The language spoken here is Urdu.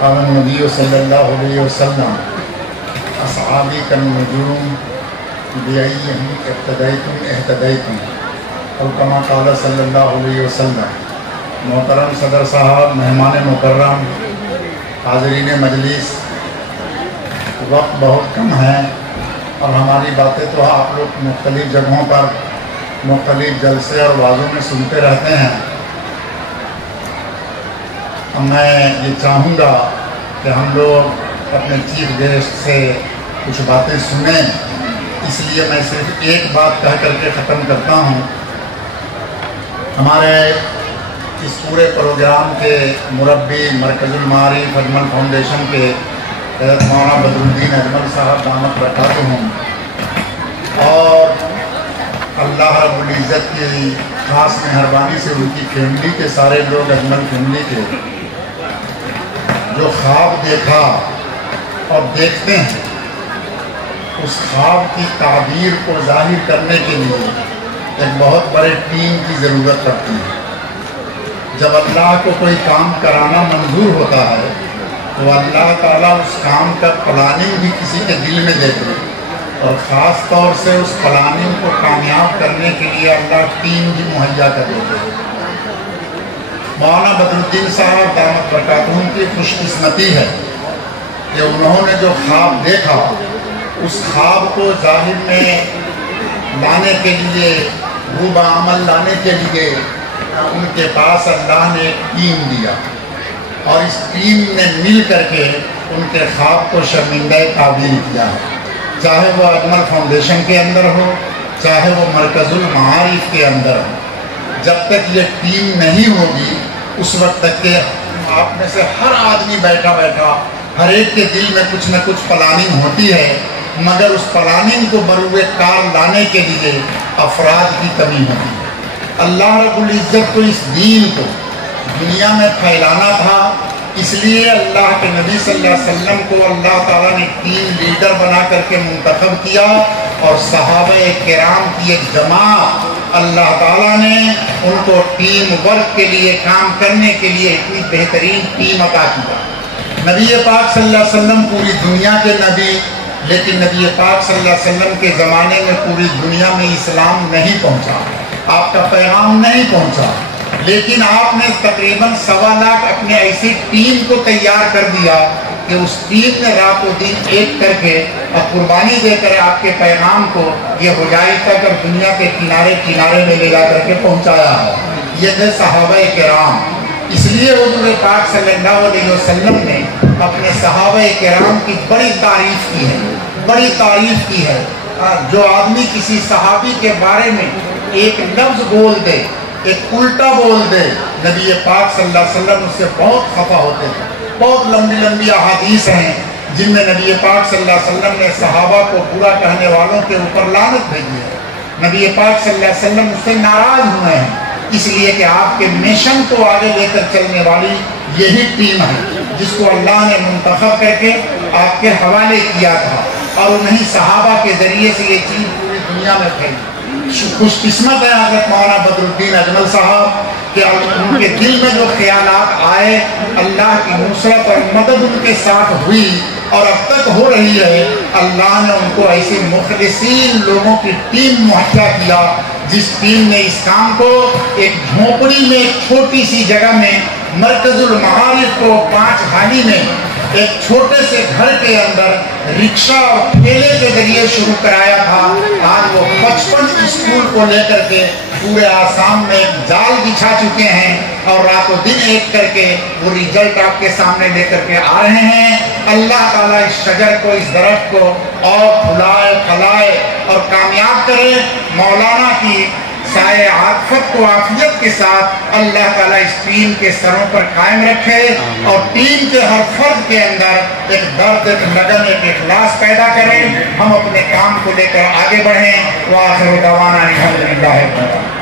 قال النبی صلی اللہ علیہ وسلم اصحابی کالنجوم بأیہم اقتدیتم اہتدیتم، اور کما قال صلی اللہ علیہ وسلم۔ محترم صدر صاحب، مہمان مکرم، حاضرین مجلس، وقت بہت کم ہے اور ہماری باتیں تو آپ لوگ مختلف جگہوں پر مختلف جلسے اور وعظوں میں سنتے رہتے ہیں۔ میں یہ چاہوں گا کہ ہم لوگ اپنے چیف گیسٹ سے کچھ باتیں سنیں، اس لیے میں صرف ایک بات کہہ کر کے ختم کرتا ہوں۔ ہمارے اس پورے پروگرام کے مربی مرکز المعارف اجمل فاؤنڈیشن کے مولانا بدر الدین اجمل صاحب دامت برکاتہم، اور اللہ رب العزت کی خاص مہربانی سے ان کی فیملی کے سارے لوگ، اجمل فیملی کے، جو خواب دیکھا اور دیکھتے ہیں، اس خواب کی تعبیر کو ظاہر کرنے کے لیے ایک بہت بڑے ٹیم کی ضرورت پڑتی ہے۔ جب اللہ کو کوئی کام کرانا منظور ہوتا ہے تو اللہ تعالیٰ اس کام کا پلاننگ بھی کسی کے دل میں دیتے ہیں، اور خاص طور سے اس پلاننگ کو کامیاب کرنے کے لیے اللہ ٹیم بھی مہیا کر دیتے ہیں۔ مولانا بدر الدین صاحب دامت برکاتہم کی خوش قسمتی ہے کہ انہوں نے جو خواب دیکھا، اس خواب کو ظاہر میں لانے کے لیے، روح بعمل لانے کے لیے ان کے پاس اللہ نے ایک ٹیم دیا، اور اس ٹیم نے مل کر کے ان کے خواب کو شرمندہ تعبیر کیا ہے۔ چاہے وہ اجمل فاؤنڈیشن کے اندر ہو، چاہے وہ مرکز المعارف کے اندر ہو، جب تک یہ ٹیم نہیں ہوگی اس وقت تک کہ آپ میں سے ہر آدمی بیٹھا ہر ایک کے دل میں کچھ نہ کچھ پلاننگ ہوتی ہے، مگر اس پلاننگ کو بروئے کار لانے کے لیے افراد کی کمی ہوتی ہے۔ اللہ رب العزت کو اس دین کو دنیا میں پھیلانا تھا، اس لیے اللہ کے نبی صلی اللہ علیہ وسلم کو اللہ تعالیٰ نے ٹیم لیڈر بنا کر کے منتخب کیا، اور صحابہ کرام کی ایک جماعت اللہ تعالیٰ نے ان کو ٹیم ورک کے لیے، کام کرنے کے لیے اتنی بہترین ٹیم عطا کیا۔ نبی پاک صلی اللہ علیہ وسلم پوری دنیا کے نبی، لیکن نبی پاک صلی اللہ علیہ وسلم کے زمانے میں پوری دنیا میں اسلام نہیں پہنچا، آپ کا پیغام نہیں پہنچا، لیکن آپ نے تقریباً 1.25 لاکھ اپنے ایسی ٹیم کو تیار کر دیا کہ اس ٹیم نے رات و دن ایک کر کے اور قربانی دے کر آپ کے پیغام کو یہ حجائی تک اور دنیا کے کنارے کنارے میں لے جا کر کے پہنچایا ہے۔ یہ تھے صحابہ کرام۔ اس لیے حضور پاک صلی اللہ علیہ وسلم نے اپنے صحابہ کرام کی بڑی تعریف کی ہے۔ جو آدمی کسی صحابی کے بارے میں ایک لفظ بول دے، ایک الٹا بول دے، نبی پاک صلی اللہ علیہ وسلم اس سے بہت خفا ہوتے تھے۔ بہت لمبی لمبی احادیث ہیں جن میں نبی پاک صلی اللہ علیہ وسلم نے صحابہ کو برا کہنے والوں کے اوپر لعنت بھیجی ہے۔ نبی پاک صلی اللہ علیہ وسلم اس سے ناراض ہوئے ہیں، اس لیے کہ آپ کے مشن کو آگے لے کر چلنے والی یہی ٹیم ہے جس کو اللہ نے منتخب کر کے آپ کے حوالے کیا تھا، اور انہیں صحابہ کے ذریعے سے یہ چیز پوری دنیا میں پھیلی۔ خوش قسمت ہے حضرت مولانا بدر الدین اجمل صاحب کہ ان کے دل میں جو خیالات آئے، اللہ کی نصرت اور مدد ان کے ساتھ ہوئی، اور اب تک ہو رہی ہے۔ اللہ نے ان کو ایسے مخلصین لوگوں کی ٹیم مہیا کیا، جس ٹیم نے اس کام کو ایک جھونپڑی میں، ایک چھوٹی سی جگہ میں، مرکز المعارف کو 5 حالی میں، ایک چھوٹے سے گھر کے اندر رکشہ اور ٹھیلے کے ذریعے شروع کرایا تھا۔ آج وہ 55 اسکول کو لے کر کے پورے آسام میں ایک جال بچھا چکے ہیں، اور رات و دن ایک کر کے وہ ریزلٹ آپ کے سامنے لے کر کے آ رہے ہیں۔ اللہ تعالیٰ اس شجر کو، اس درخت کو اور پھلائے پھلائے اور کامیاب کرے۔ مولانا کی سائے عاطفت کو عافیت کے ساتھ اللہ تعالیٰ اس ٹیم کے سروں پر قائم رکھے، اور ٹیم کے ہر فرد کے اندر ایک درد، ایک لگن، ایک اخلاص پیدا کریں۔ ہم اپنے کام کو لے کر آگے بڑھیں۔ وآخر دعوانا الحمدللہ۔